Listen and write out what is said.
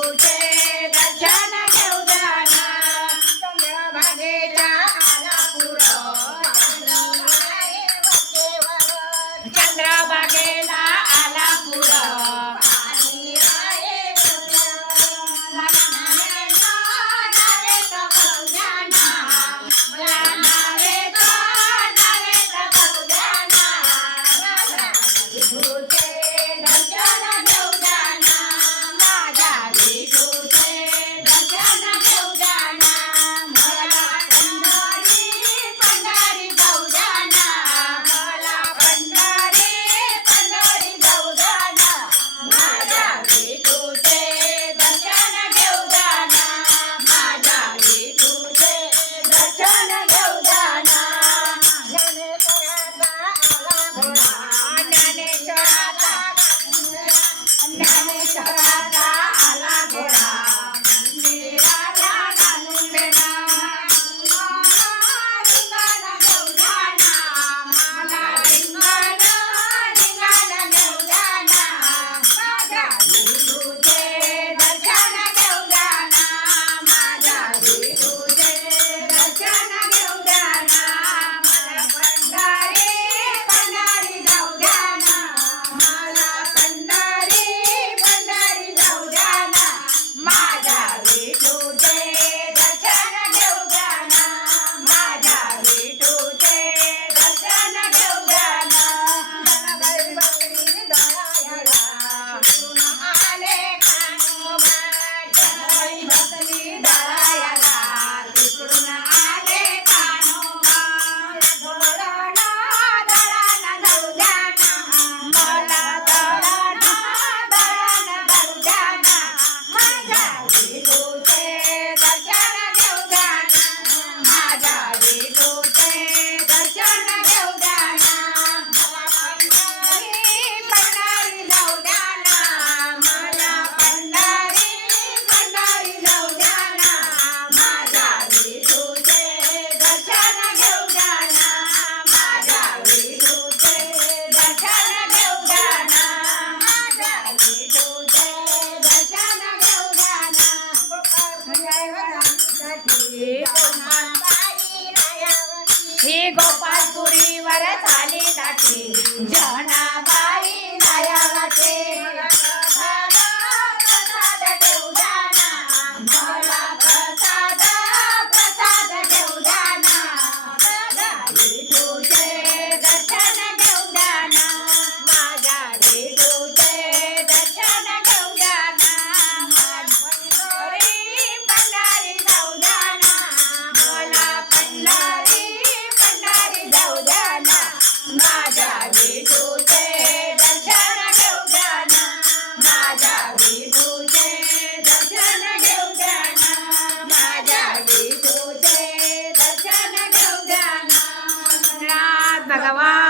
Yo. ही गोपालपुरी वर 干嘛